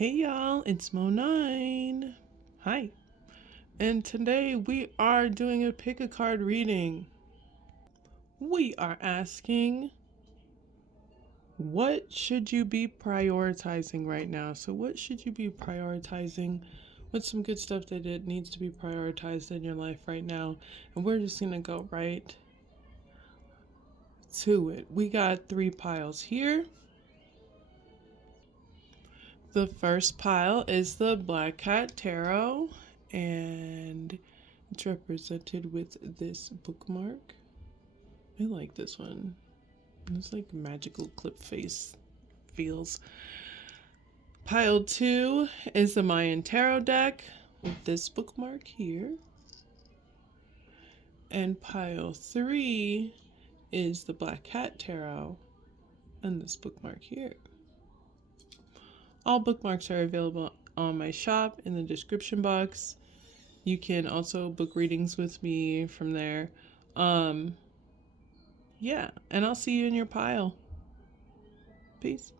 Hey y'all, it's Mo9. Hi. And today we are doing a pick a card reading. We are asking, what should you be prioritizing right now? So what should you be prioritizing? What's some good stuff that it needs to be prioritized in your life right now? And we're just going to go right to it. We got 3 piles here. The first pile is the Black Cat Tarot, and it's represented with this bookmark. I like this one. It's like magical clip face feels. Pile 2 is the Mayan Tarot deck with this bookmark here. And pile 3 is the Black Cat Tarot and this bookmark here. All bookmarks are available on my shop in the description box. You can also book readings with me from there. Yeah, and I'll see you in your pile. Peace.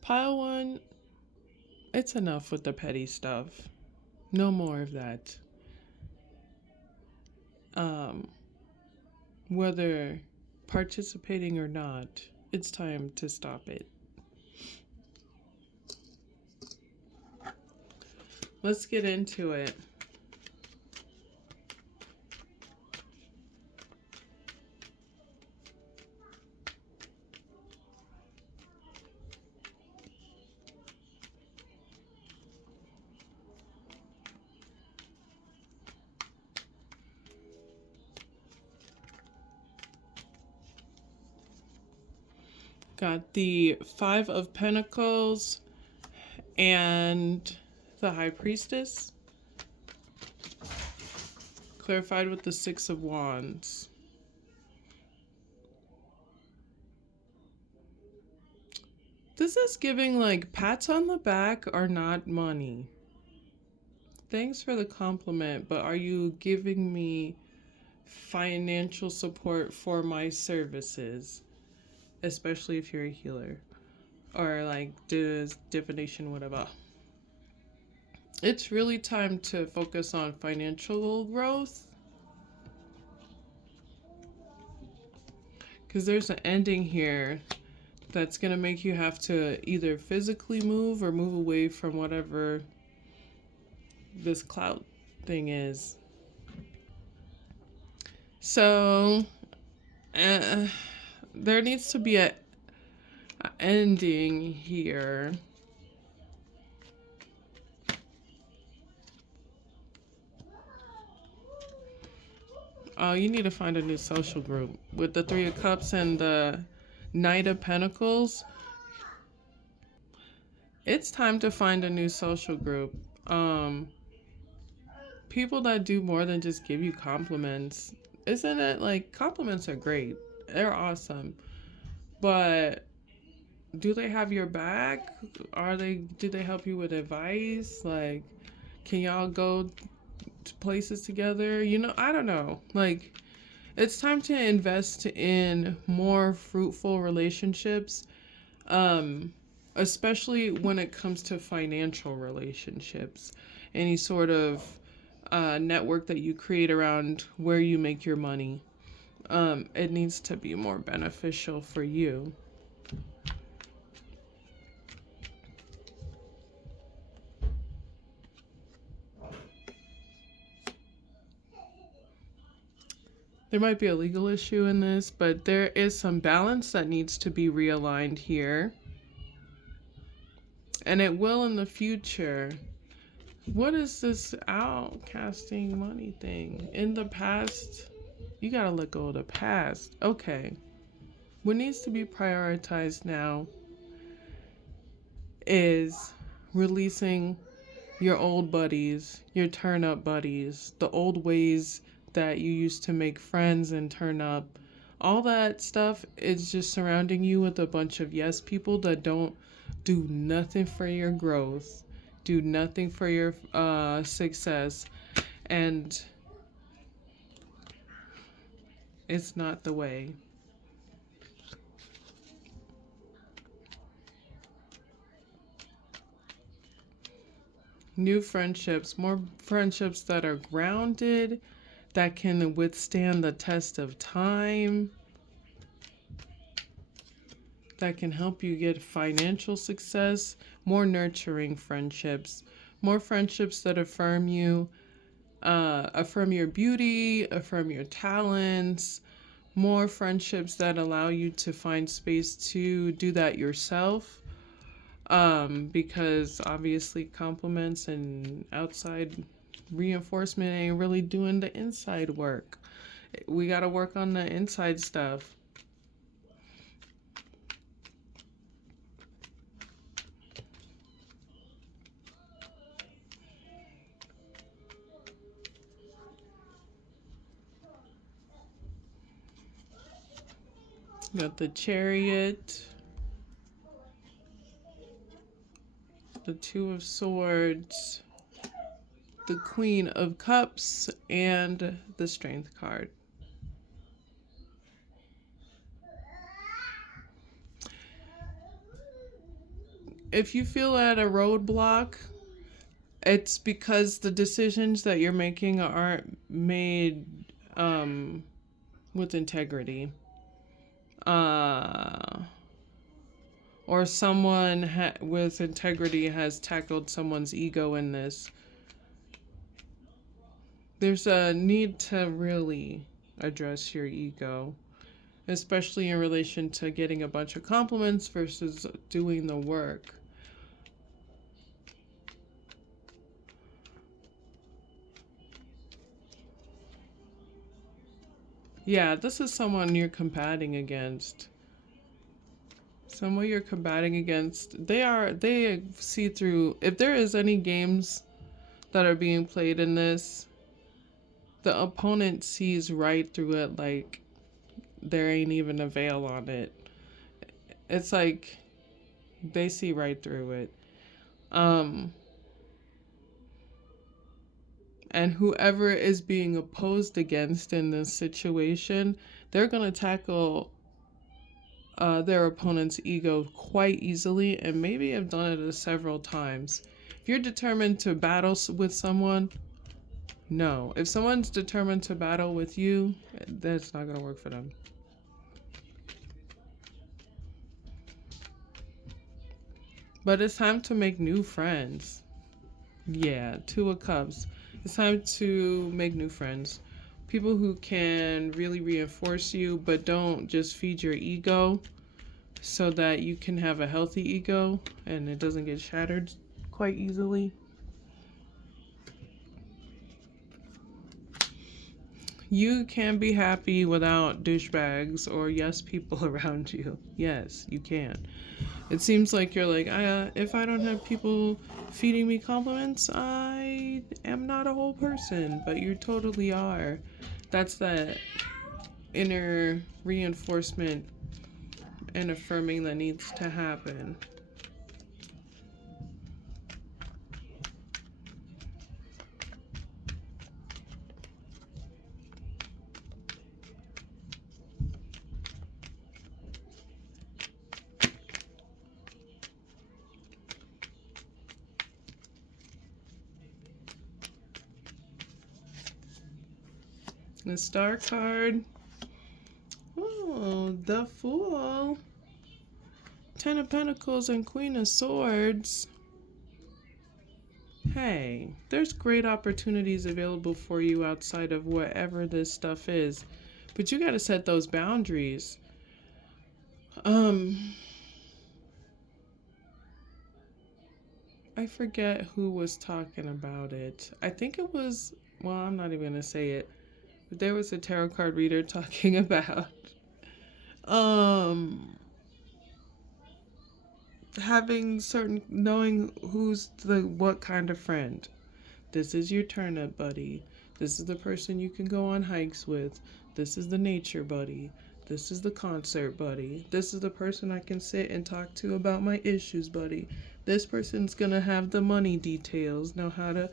Pile 1, it's enough with the petty stuff. No more of that. Whether participating or not, it's time to stop it. Let's get into it. Got the 5 of Pentacles and the High Priestess. Clarified with the 6 of Wands. This is giving like pats on the back are not money. Thanks for the compliment, but are you giving me financial support for my services? Especially if you're a healer or like divination, whatever. It's really time to focus on financial growth, because there's an ending here that's going to make you have to either physically move or move away from whatever this clout thing is. So there needs to be a ending here. Oh, you need to find a new social group. With the 3 of Cups and the Knight of Pentacles, it's time to find a new social group. People that do more than just give you compliments. Isn't it like, compliments are great. They're awesome. But do they have your back? Do they help you with advice? Like, can y'all go to places together? I don't know. Like, it's time to invest in more fruitful relationships, especially when it comes to financial relationships. Any sort of network that you create around where you make your money. It needs to be more beneficial for you. There might be a legal issue in this, but there is some balance that needs to be realigned here. And it will in the future. What is this outcasting money thing? In the past, you gotta let go of the past. Okay. What needs to be prioritized now is releasing your old buddies, your turn up buddies, the old ways that you used to make friends and turn up. All that stuff is just surrounding you with a bunch of yes people that don't do nothing for your growth, do nothing for your success, and it's not the way. New friendships, more friendships that are grounded, that can withstand the test of time, that can help you get financial success, more nurturing friendships, more friendships that affirm you, affirm your beauty, affirm your talents, more friendships that allow you to find space to do that yourself. Because obviously compliments and outside reinforcement ain't really doing the inside work. We got to work on the inside stuff. Got the Chariot, the Two of Swords, the Queen of Cups, and the Strength card. If you feel at a roadblock, it's because the decisions that you're making aren't made with integrity. Or someone with integrity has tackled someone's ego in this. There's a need to really address your ego, especially in relation to getting a bunch of compliments versus doing the work. Yeah, this is someone you're combating against. Someone you're combating against. They see through. If there is any games that are being played in this, the opponent sees right through it, like there ain't even a veil on it. It's like they see right through it. And whoever is being opposed against in this situation, they're going to tackle their opponent's ego quite easily, and maybe have done it several times. If you're determined to battle with someone, no. If someone's determined to battle with you, that's not going to work for them. But it's time to make new friends. Yeah, Two of Cups. It's time to make new friends. People who can really reinforce you, but don't just feed your ego, so that you can have a healthy ego and it doesn't get shattered quite easily. You can be happy without douchebags or yes people around you. Yes, you can. It seems like you're like, if I don't have people feeding me compliments, I am not a whole person. But you totally are. That's that inner reinforcement and affirming that needs to happen. The Star card. Oh, the Fool. Ten of Pentacles and Queen of Swords. Hey, there's great opportunities available for you outside of whatever this stuff is. But you gotta set those boundaries. I forget who was talking about it. I think it was, well, I'm not even gonna say it. But there was a tarot card reader talking about um having certain, knowing who's the what kind of friend. This is your turn up buddy. This is the person you can go on hikes with. This is the nature buddy. This is the concert buddy. This is the person I can sit and talk to about my issues buddy. This person's gonna have the money details, know how to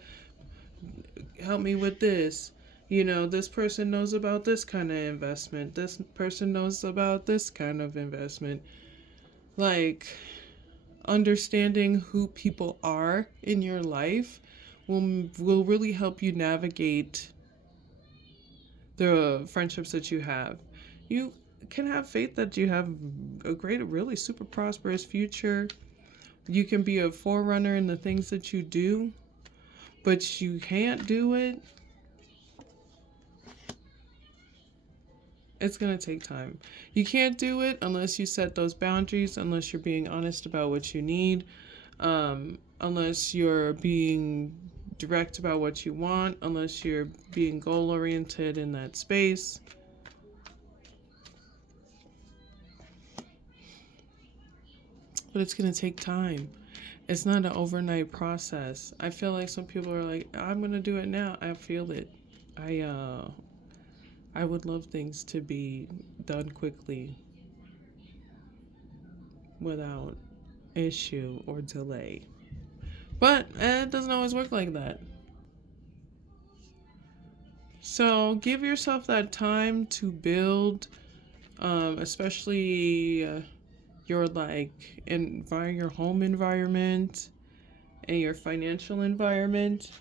help me with this. You know, this person knows about this kind of investment. This person knows about this kind of investment. Like, understanding who people are in your life will really help you navigate the friendships that you have. You can have faith that you have a great, really super prosperous future. You can be a forerunner in the things that you do, but you can't do it. It's going to take time. You can't do it unless you set those boundaries, unless you're being honest about what you need, unless you're being direct about what you want, unless you're being goal oriented in that space. But it's going to take time. It's not an overnight process. I feel like some people are like, I'm going to do it now. I feel it. I would love things to be done quickly without issue or delay. But it doesn't always work like that. So give yourself that time to build, especially your your home environment and your financial environment.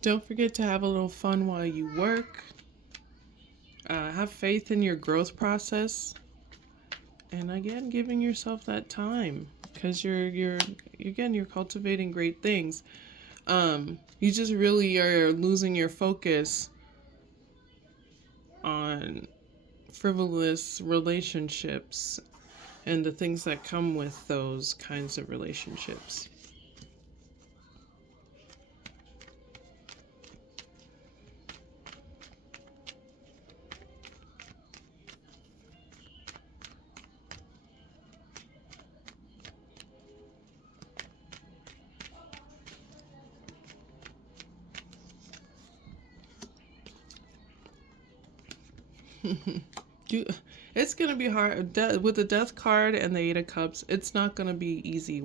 Don't forget to have a little fun while you work. Have faith in your growth process, and again, giving yourself that time because you're cultivating great things. You just really are losing your focus on frivolous relationships and the things that come with those kinds of relationships. you, it's gonna be hard with the Death card and the Eight of Cups. It's not gonna be easy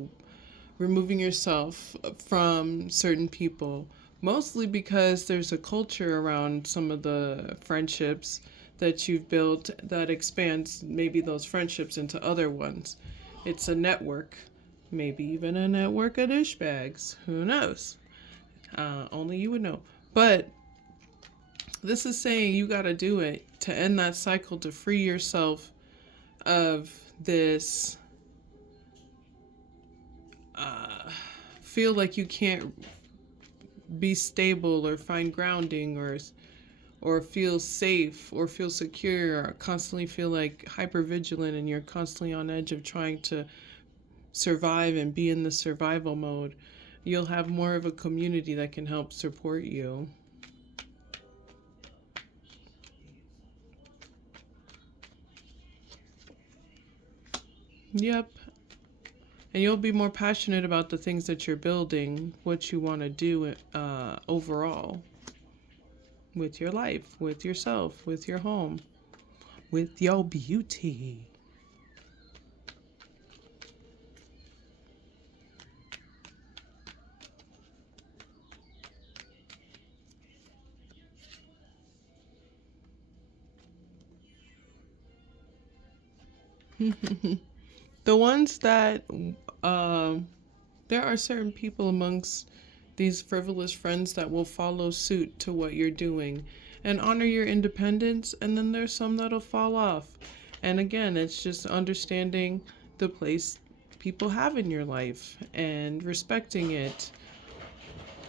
removing yourself from certain people, mostly because there's a culture around some of the friendships that you've built that expands maybe those friendships into other ones. It's a network, maybe even a network of douchebags. Who knows? Only you would know. But this is saying you got to do it to end that cycle, to free yourself of this feel like you can't be stable or find grounding or feel safe or feel secure or constantly feel like hyper vigilant and you're constantly on edge of trying to survive and be in the survival mode. You'll have more of a community that can help support you. Yep. And you'll be more passionate about the things that you're building, what you want to do overall with your life, with yourself, with your home, with your beauty. The ones that there are certain people amongst these frivolous friends that will follow suit to what you're doing and honor your independence, and then there's some that'll fall off. And again, it's just understanding the place people have in your life and respecting it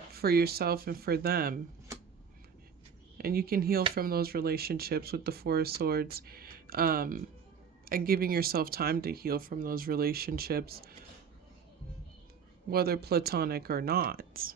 for yourself and for them. And you can heal from those relationships with the Four of Swords, and giving yourself time to heal from those relationships, whether platonic or not.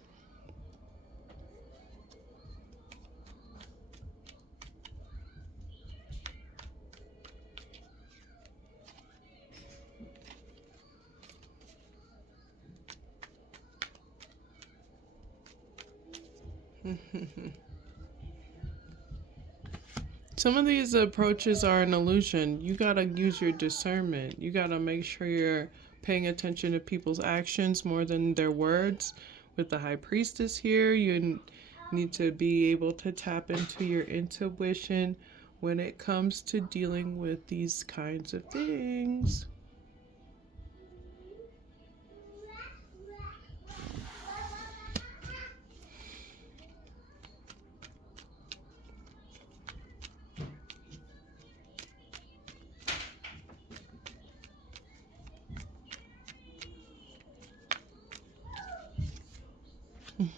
Some of these approaches are an illusion. You gotta use your discernment. You gotta make sure you're paying attention to people's actions more than their words. With the High Priestess here, you need to be able to tap into your intuition when it comes to dealing with these kinds of things.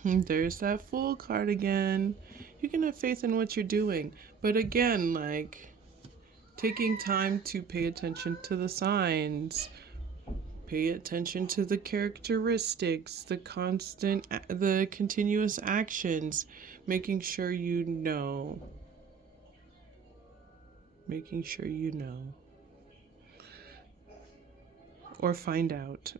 There's that Fool card again. You can have faith in what you're doing. But again, like, taking time to pay attention to the signs, pay attention to the characteristics, the continuous actions, making sure you know. Making sure you know. Or find out.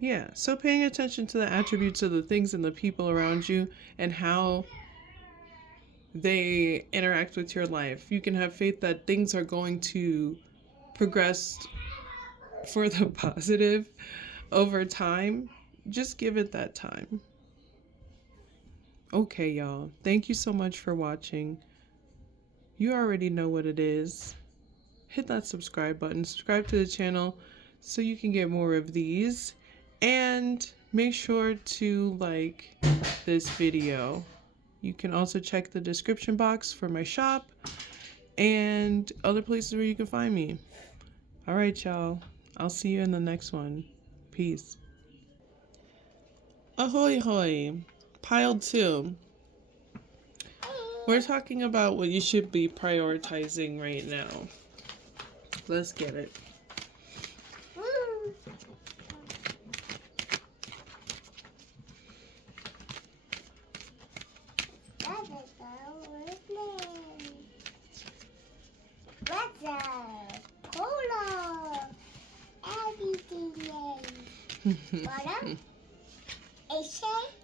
Yeah, so paying attention to the attributes of the things and the people around you and how they interact with your life. You can have faith that things are going to progress for the positive over time. Just give it that time. Okay, y'all. Thank you so much for watching. You already know what it is. Hit that subscribe button. Subscribe to the channel so you can get more of these. And make sure to like this video. You can also check the description box for my shop and other places where you can find me. All right, y'all. I'll see you in the next one. Peace. Ahoy, hoy. Pile 2. We're talking about what you should be prioritizing right now. Let's get it.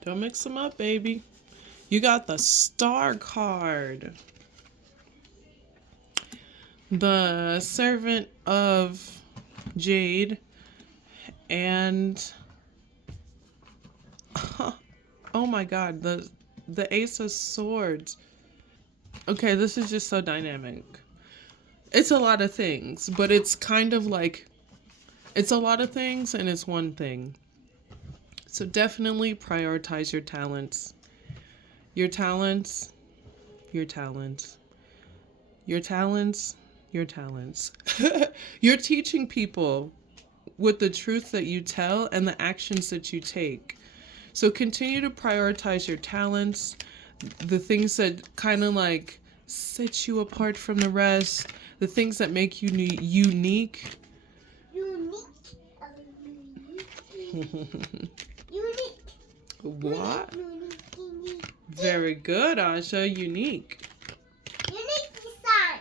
Don't mix them up, baby. You got the Star card. The Servant of Jade. And oh my god, the Ace of Swords. Okay, this is just so dynamic. It's a lot of things, but it's kind of like, it's a lot of things and it's one thing. So definitely prioritize your talents. Your talents, your talents, your talents, your talents. You're teaching people with the truth that you tell and the actions that you take. So continue to prioritize your talents, the things that kind of like set you apart from the rest, the things that make you unique. What? Very good, Asha. Unique. Unique song.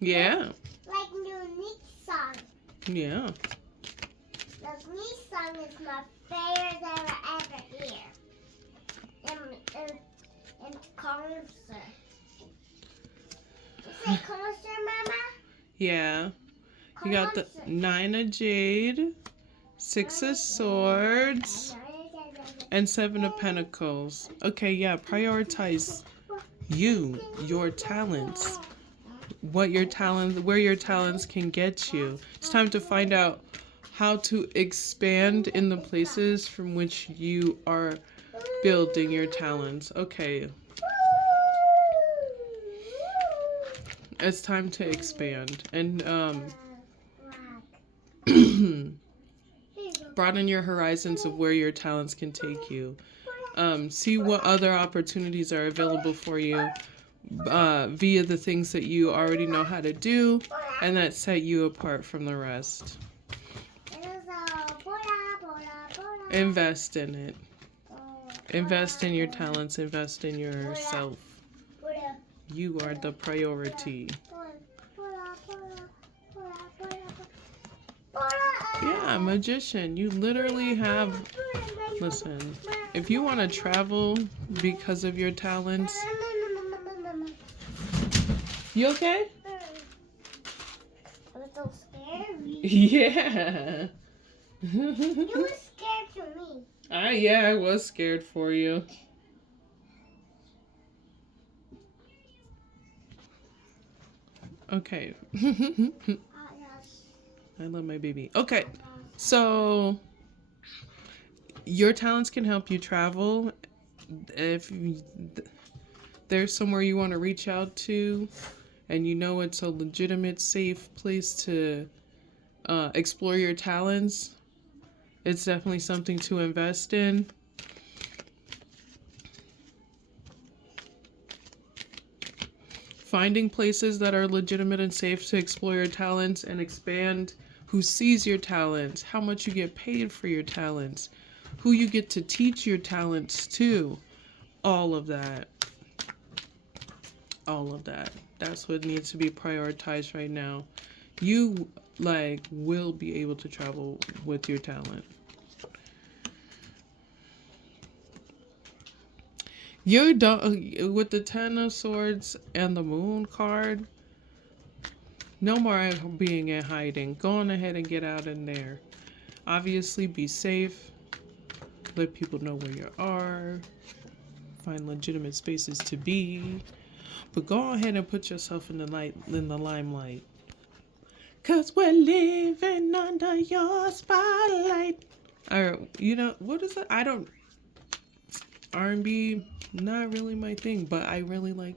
Yeah. Like unique song. Yeah. The unique song is my favorite ever hear. And concert. You say concert, Mama? Yeah. You got the 9 of Jade, 6 of Swords, and 7 of Pentacles. Okay, yeah, prioritize you, your talents, where your talents can get you. It's time to find out how to expand in the places from which you are building your talents. Okay. It's time to expand and broaden your horizons of where your talents can take you. See what other opportunities are available for you via the things that you already know how to do and that set you apart from the rest. Invest in it. Invest in your talents. Invest in yourself. You are the priority. Yeah, magician. You literally have... Listen, if you want to travel because of your talents... You okay? It was so scary. Yeah. You were scared for me. Yeah, I was scared for you. Okay. I love my baby. Okay, so your talents can help you travel. If there's somewhere you want to reach out to and you know it's a legitimate, safe place to explore your talents. It's definitely something to invest in. Finding places that are legitimate and safe to explore your talents and expand who sees your talents, how much you get paid for your talents, who you get to teach your talents to, all of that. All of that. That's what needs to be prioritized right now. You will be able to travel with your talent. You're done with the Ten of Swords and the Moon card. No more being in hiding. Go on ahead and get out in there. Obviously, be safe. Let people know where you are. Find legitimate spaces to be. But go ahead and put yourself in the limelight. 'Cause we're living under your spotlight. Or, what is it? I don't... R&B, not really my thing, but I really like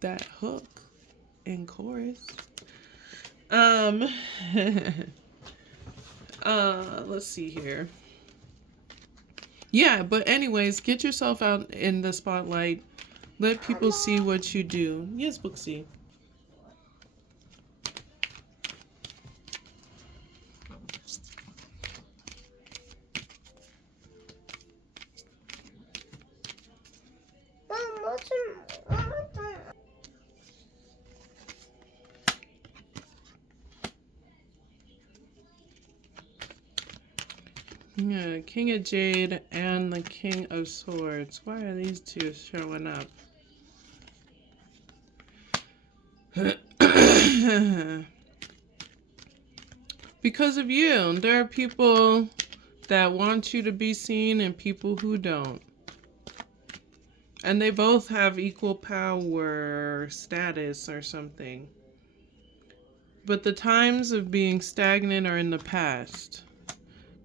that hook and chorus. Let's see here. Yeah, but anyways, get yourself out in the spotlight. Let people see what you do. Yes, Booksy. Yeah, King of Jade and the King of Swords. Why are these two showing up? Because of you. There are people that want you to be seen and people who don't. And they both have equal power status or something. But the times of being stagnant are in the past.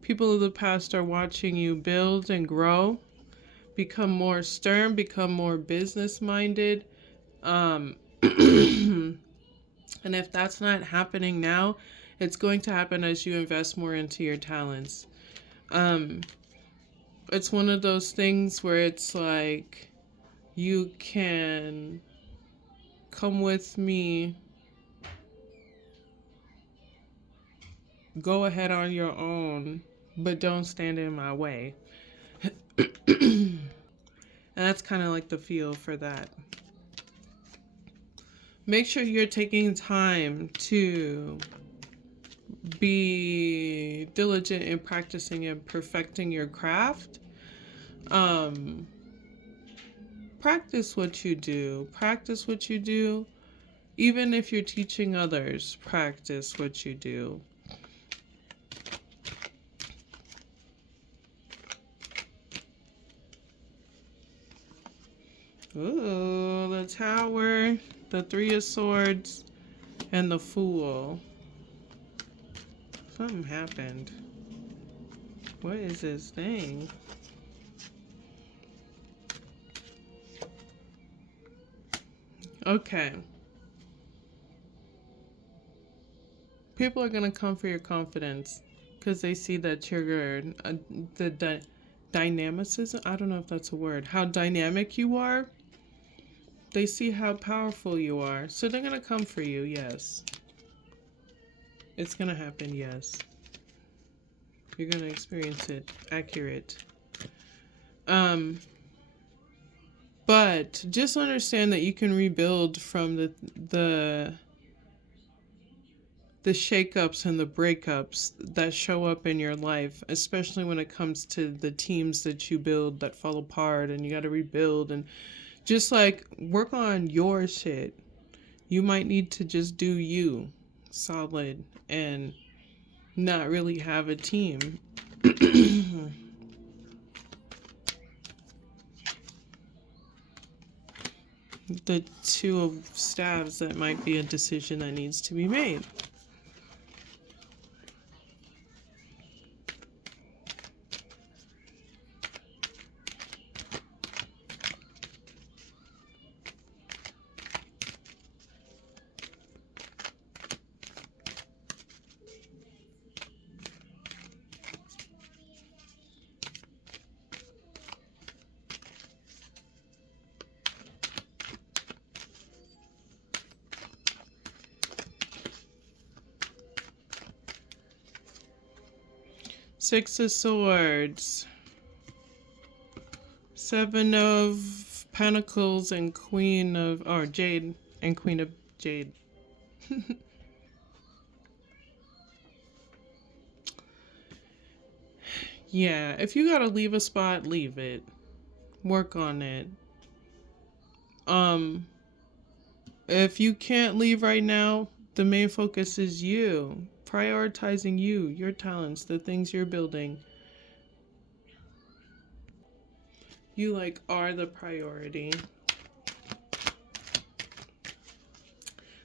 People of the past are watching you build and grow, become more stern, become more business-minded. And if that's not happening now, it's going to happen as you invest more into your talents. It's one of those things where it's like, you can come with me, go ahead on your own, but don't stand in my way. And that's kind of like the feel for that. Make sure you're taking time to be diligent in practicing and perfecting your craft. Practice what you do. Practice what you do. Even if you're teaching others, practice what you do. Ooh, the Tower, the Three of Swords, and the Fool. Something happened. What is this thing? Okay. People are going to come for your confidence because they see that you're the dynamicism. I don't know if that's a word. How dynamic you are. They see how powerful you are. So they're going to come for you, yes. It's going to happen, yes. You're going to experience it. Accurate. But just understand that you can rebuild from the shakeups and the breakups that show up in your life, especially when it comes to the teams that you build that fall apart and you got to rebuild, and just work on your shit. You might need to just do you solid and not really have a team. The Two of Staves, that might be a decision that needs to be made. Six of Swords. Seven of Pentacles and Queen of, or Jade and Queen of Jade. Yeah, if you gotta leave a spot, leave it. Work on it. If you can't leave right now, the main focus is you. Prioritizing you, your talents, the things you're building. You like are the priority.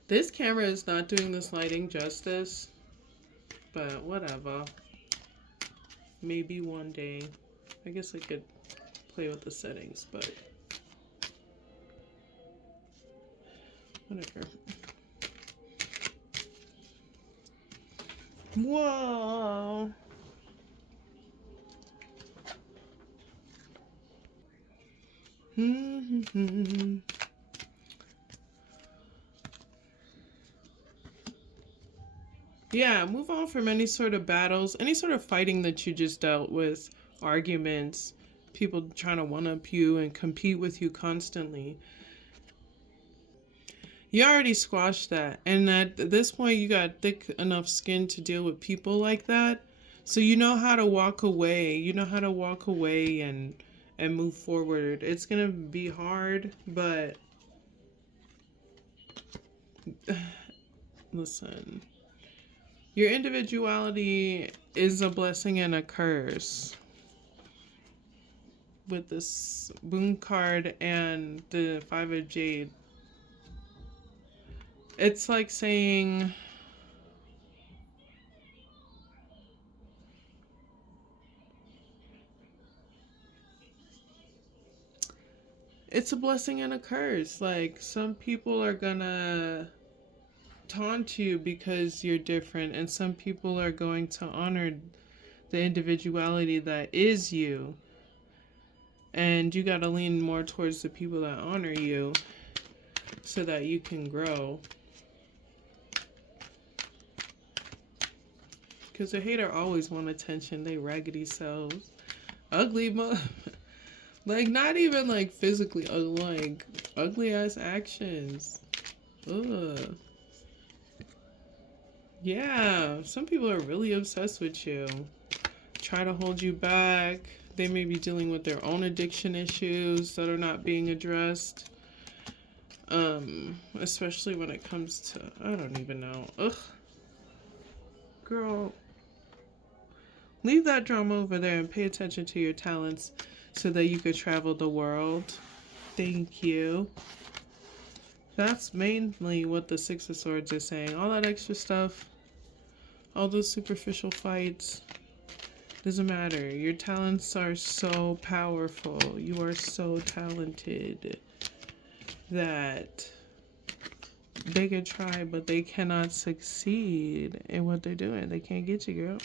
This camera is not doing this lighting justice, but whatever. Maybe one day. I guess I could play with the settings, but whatever. Whoa. Yeah, move on from any sort of battles, any sort of fighting that you just dealt with, arguments, people trying to one-up you and compete with you constantly. You already squashed that. And at this point, you got thick enough skin to deal with people like that. So you know how to walk away. You know how to walk away and move forward. It's going to be hard, but listen. Your individuality is a blessing and a curse. With this Moon card and the Five of Jade. It's like saying, it's a blessing and a curse. Like, some people are gonna taunt you because you're different, and some people are going to honor the individuality that is you. And you gotta lean more towards the people that honor you so that you can grow. Because the hater always want attention. They raggedy selves. Ugly, like, not even like physically ugly, like ugly ass actions. Ugh. Yeah, some people are really obsessed with you. Try to hold you back. They may be dealing with their own addiction issues that are not being addressed. Especially when it comes to, I don't even know. Ugh. Girl, leave that drama over there and pay attention to your talents so that you could travel the world. Thank you. That's mainly what the Six of Swords is saying. All that extra stuff, all those superficial fights, doesn't matter. Your talents are so powerful. You are so talented that they could try, but they cannot succeed in what they're doing. They can't get you, girl.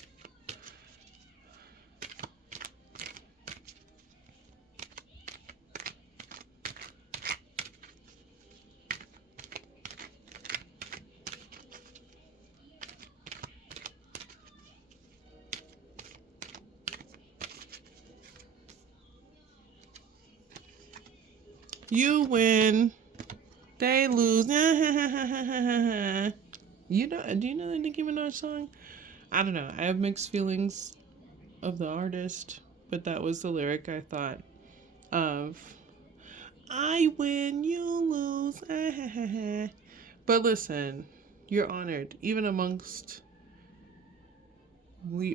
You win. They lose. You know? Do you know the Nicki Minaj song? I don't know. I have mixed feelings of the artist, but that was the lyric I thought of. I win, you lose. But listen, you're honored, even amongst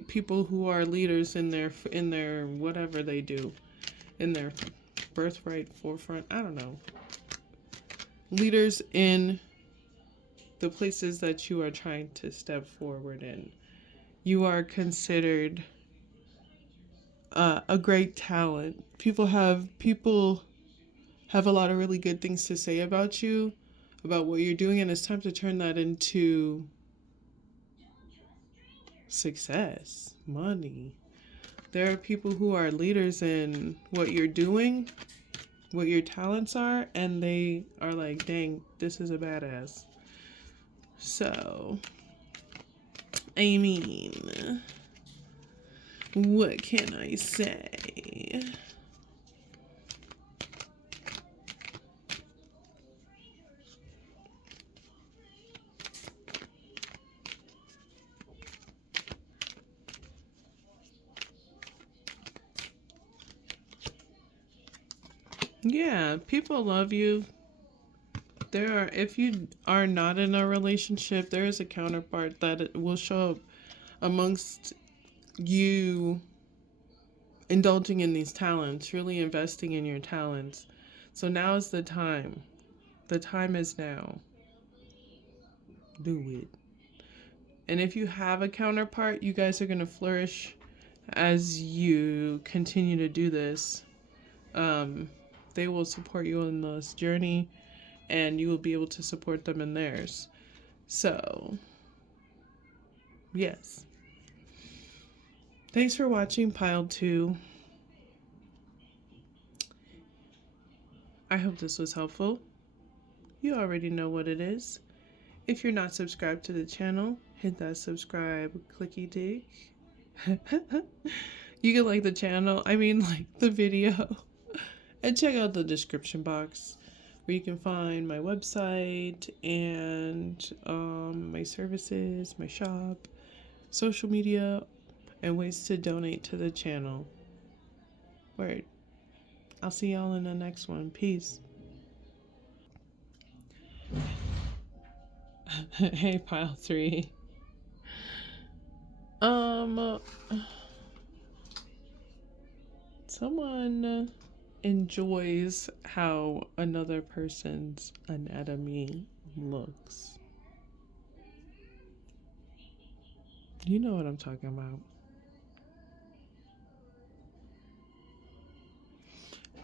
people who are leaders in their whatever they do, in their birthright forefront. I don't know. Leaders in the places that you are trying to step forward in. You are considered a great talent. People have a lot of really good things to say about you, about what you're doing, and it's time to turn that into success, money. There are people who are leaders in what you're doing, what your talents are, and they are like, dang, this is a badass. So, I mean, What can I say? Yeah, people love you. There are, if you are not in a relationship, there is a counterpart that it will show up amongst you indulging in these talents, really investing in your talents. So now is the time. The time is now. Do it. And if you have a counterpart, you guys are going to flourish as you continue to do this. They will support you on this journey, and you will be able to support them in theirs. So, yes. Thanks for watching Pile 2. I hope this was helpful. You already know what it is. If you're not subscribed to the channel, hit that subscribe clicky dig. You can like the channel, like the video, and check out the description box where you can find my website and my services, my shop, social media, and ways to donate to the channel. Word. I'll see y'all in the next one. Peace. Hey, Pile 3. Someone enjoys how another person's anatomy looks. You know what I'm talking about.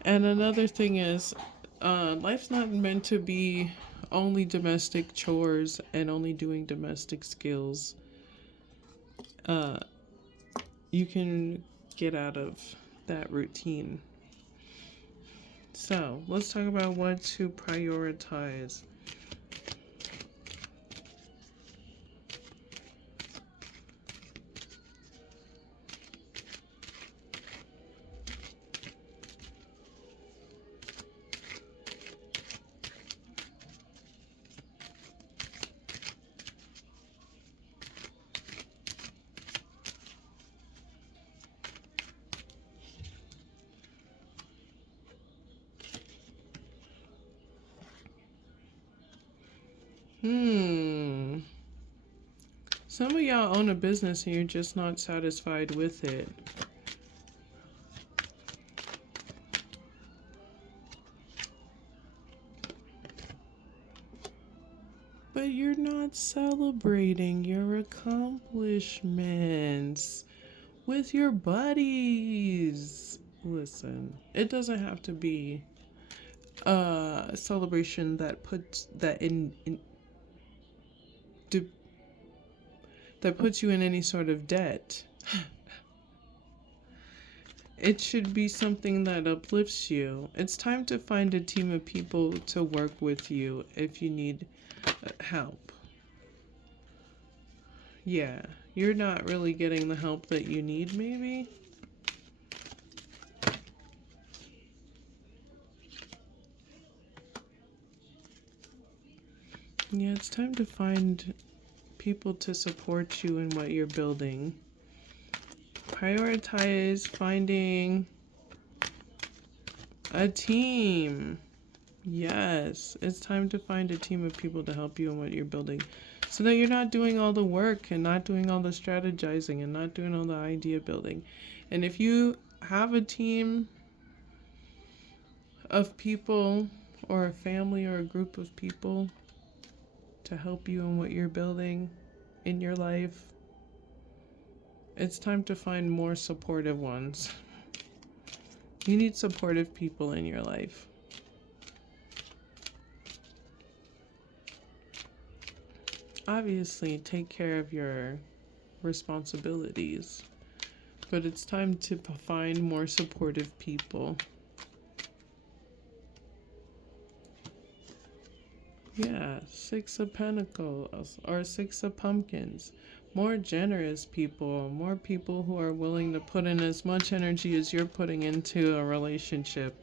And another thing is, life's not meant to be only domestic chores and only doing domestic skills. You can get out of that routine. So let's talk about what to prioritize. Some of y'all own a business and you're just not satisfied with it. But you're not celebrating your accomplishments with your buddies. Listen, it doesn't have to be a celebration that puts that that puts you in any sort of debt. It should be something that uplifts you. It's time to find a team of people to work with you if you need help. Yeah, you're not really getting the help that you need, maybe? Yeah, it's time to find people to support you in what you're building. Prioritize finding a team. Yes, it's time to find a team of people to help you in what you're building so that you're not doing all the work and not doing all the strategizing and not doing all the idea building. And if you have a team of people or a family or a group of people to help you in what you're building in your life, it's time to find more supportive ones. You need supportive people in your life. Obviously, take care of your responsibilities, but it's time to find more supportive people. Yeah, 6 of Pentacles or 6 of Pumpkins. more generous people, more people who are willing to put in as much energy as you're putting into a relationship.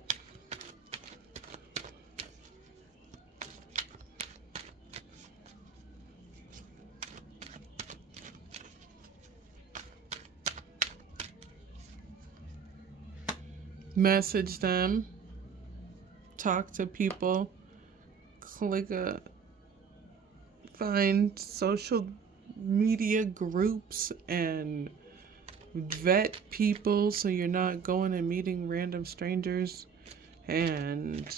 Message them, talk to people, find social media groups and vet people so you're not going and meeting random strangers, and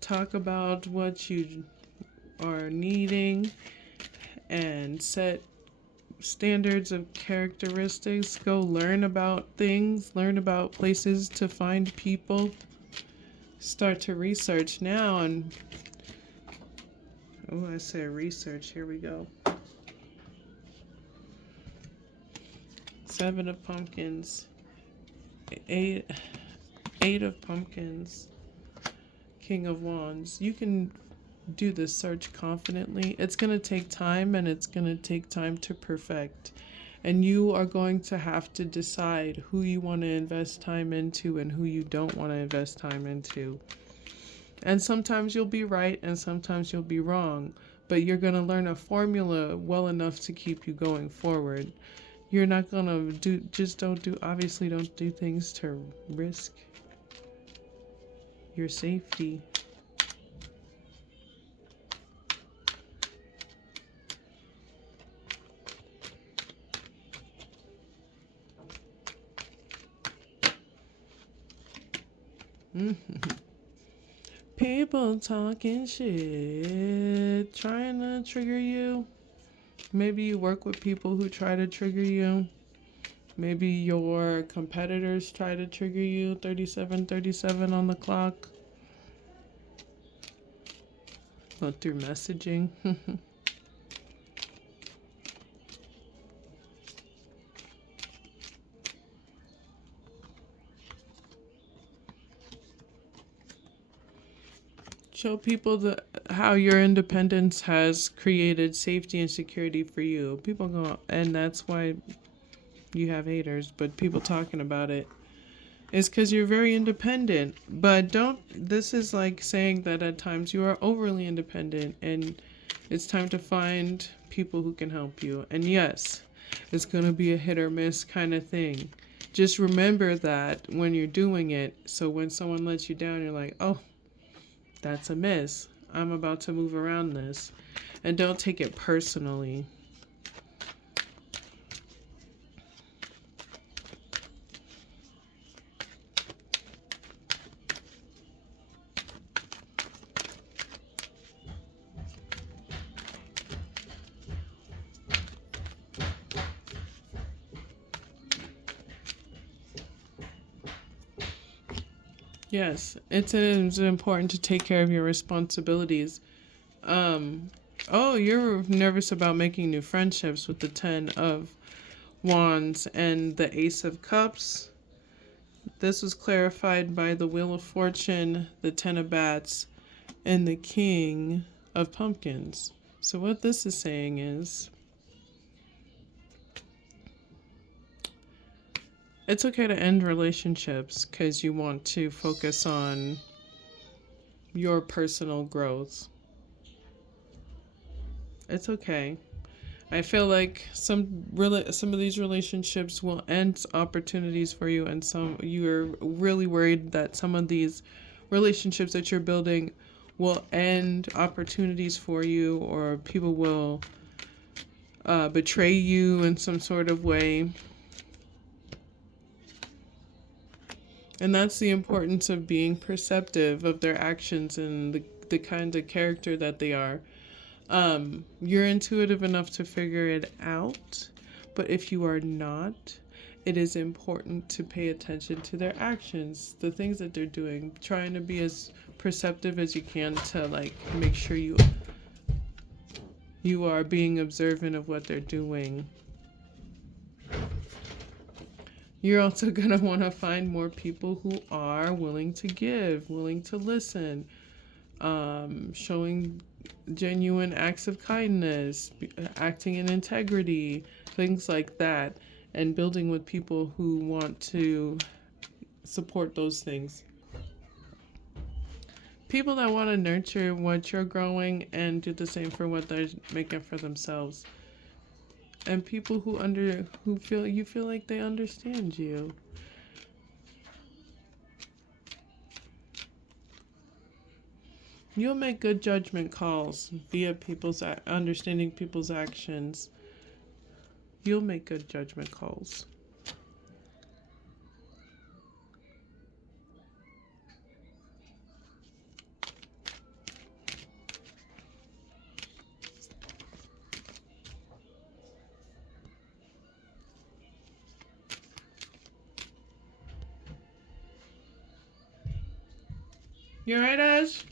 talk about what you are needing and set standards of characteristics. Go learn about things, learn about places to find people. Start to research now. And oh, I said research. Here we go. 7 of pumpkins, 8 of pumpkins, King of wands. You can do this search confidently. It's going to take time, and it's going to take time to perfect. And you are going to have to decide who you want to invest time into and who you don't want to invest time into. And sometimes you'll be right and sometimes you'll be wrong, but you're going to learn a formula well enough to keep you going forward. You're not going to obviously don't do things to risk your safety. People talking shit, trying to trigger you. Maybe you work with people who try to trigger you. Maybe your competitors try to trigger you. 37 on the clock. Go through messaging. Show people how your independence has created safety and security for you. People go, and that's why you have haters, but people talking about it is because you're very independent. But this is like saying that at times you are overly independent, and it's time to find people who can help you. And yes, it's going to be a hit or miss kind of thing. Just remember that when you're doing it, so when someone lets you down, you're like, oh, that's a miss. I'm about to move around this. And don't take it personally. Yes, it's important to take care of your responsibilities. Oh, you're nervous about making new friendships with the 10 of Wands and the Ace of Cups. This was clarified by the Wheel of Fortune, the 10 of Bats, and the King of Pumpkins. So what this is saying is, it's okay to end relationships because you want to focus on your personal growth. It's okay. I feel like some of these relationships will end opportunities for you, and some you're really worried that some of these relationships that you're building will end opportunities for you, or people will betray you in some sort of way. And that's the importance of being perceptive of their actions and the kind of character that they are. You're intuitive enough to figure it out, but if you are not, it is important to pay attention to their actions, the things that they're doing, trying to be as perceptive as you can to make sure you are being observant of what they're doing. You're also going to want to find more people who are willing to give, willing to listen, showing genuine acts of kindness, acting in integrity, things like that, and building with people who want to support those things. People that want to nurture what you're growing and do the same for what they're making for themselves. And people who feel like they understand you. You'll make good judgment calls via understanding people's actions. You'll make good judgment calls. You alright, Ash?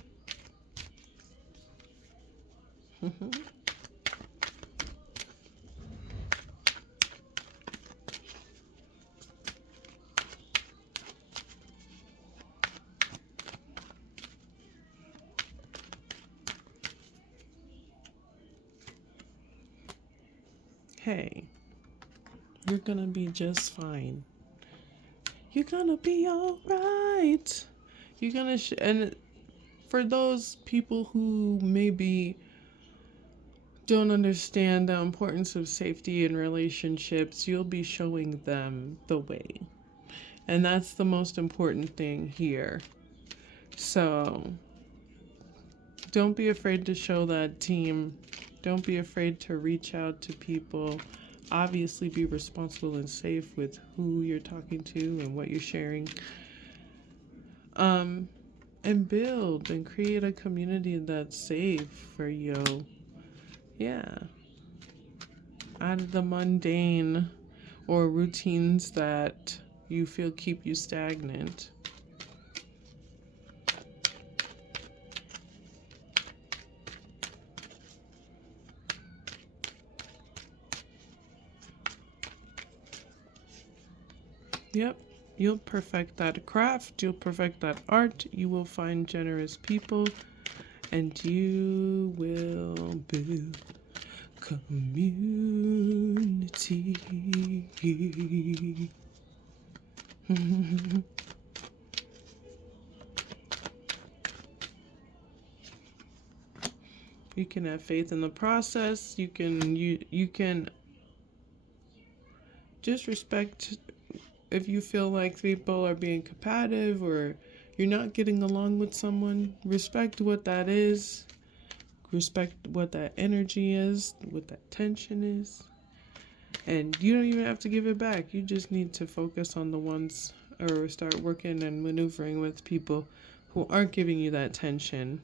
Hey, you're gonna be just fine. You're gonna be alright. You're gonna, and for those people who maybe don't understand the importance of safety in relationships, you'll be showing them the way. And that's the most important thing here. So, don't be afraid to show that team. Don't be afraid to reach out to people. Obviously, be responsible and safe with who you're talking to and what you're sharing. And build and create a community that's safe for you. Yeah. Out of the mundane or routines that you feel keep you stagnant. Yep. You'll perfect that craft, you'll perfect that art, you will find generous people, and you will build community. You can have faith in the process. You can just respect if you feel like people are being competitive or you're not getting along with someone. Respect what that is. Respect what that energy is, what that tension is. And you don't even have to give it back. You just need to focus on the ones or start working and maneuvering with people who aren't giving you that tension.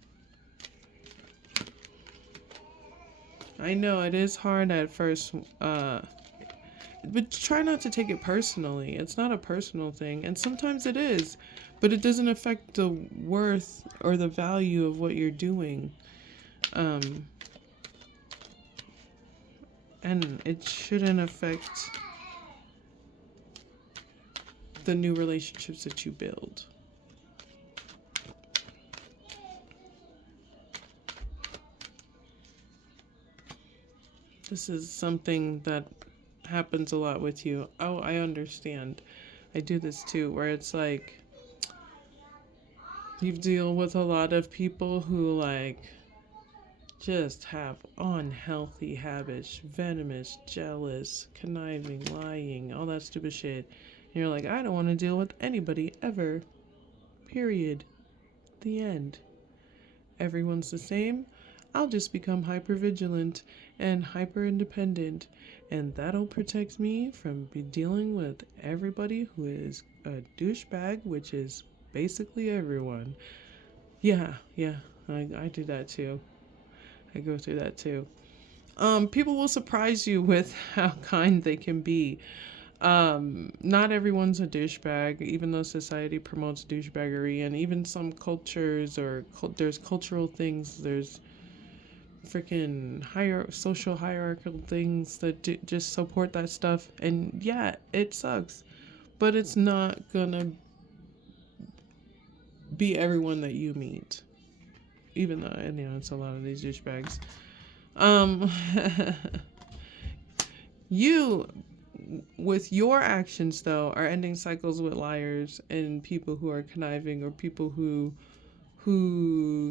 I know it is hard at first, but try not to take it personally. It's not a personal thing, and sometimes it is, but it doesn't affect the worth or the value of what you're doing. And it shouldn't affect the new relationships that you build. This is something that happens a lot with you. Oh, I understand. I do this too, where it's like you deal with a lot of people who like just have unhealthy habits, venomous, jealous, conniving, lying, all that stupid shit. And you're like, I don't want to deal with anybody ever. Period. The end. Everyone's the same. I'll just become hyper vigilant and hyper independent, and that'll protect me from dealing with everybody who is a douchebag, which is basically everyone. Yeah, I do that too. I go through that too. People will surprise you with how kind they can be. Not everyone's a douchebag, even though society promotes douchebaggery, and even some cultures or there's cultural things, there's freaking higher social hierarchical things that just support that stuff. And yeah, it sucks, but it's not gonna be everyone that you meet. even though, you know, it's a lot of these douchebags. Um, you, with your actions though, are ending cycles with liars and people who are conniving, or people who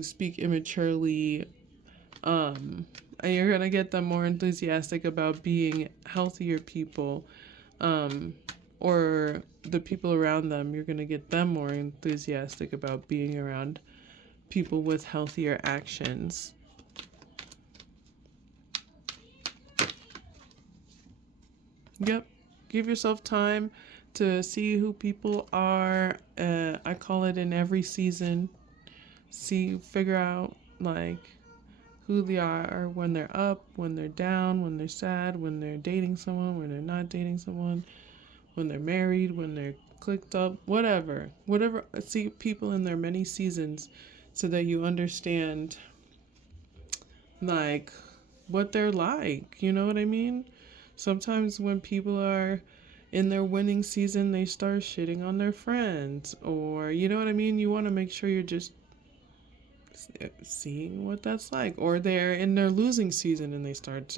speak immaturely. And you're gonna get them more enthusiastic about being healthier people, um, or the people around them. You're gonna get them more enthusiastic about being around people with healthier actions. Yep. Give yourself time to see who people are. I call it in every season. Figure out like who they are when they're up, when they're down, when they're sad, when they're dating someone, when they're not dating someone, when they're married, when they're clicked up, whatever. Whatever. See people in their many seasons so that you understand like what they're like. You know what I mean? Sometimes when people are in their winning season, they start shitting on their friends, or you know what I mean? You want to make sure you're just seeing what that's like. Or they're in their losing season and they start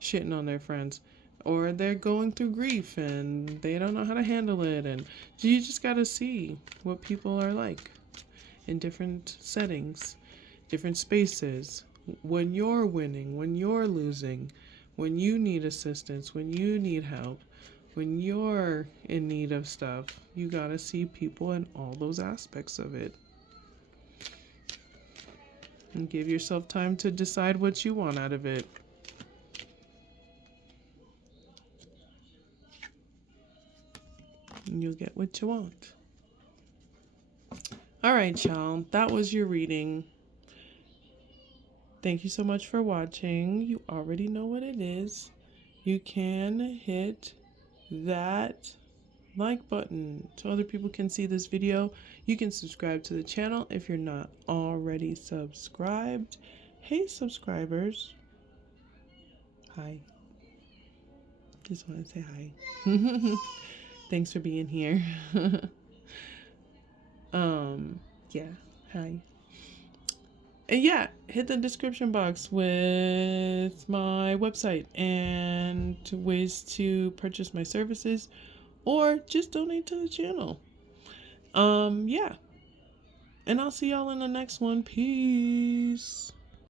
shitting on their friends, or they're going through grief and they don't know how to handle it. And you just got to see what people are like in different settings, different spaces, when you're winning, when you're losing, when you need assistance, when you need help, when you're in need of stuff. You got to see people in all those aspects of it. And give yourself time to decide what you want out of it. And you'll get what you want. All right, y'all. That was your reading. Thank you so much for watching. You already know what it is. You can hit that like button so other people can see this video. You can subscribe to the channel if you're not already subscribed. Hey, subscribers. Hi. Just want to say hi. Thanks for being here. Yeah, hi. And yeah, hit the description box with my website and ways to purchase my services, or just donate to the channel. Yeah. And I'll see y'all in the next one. Peace.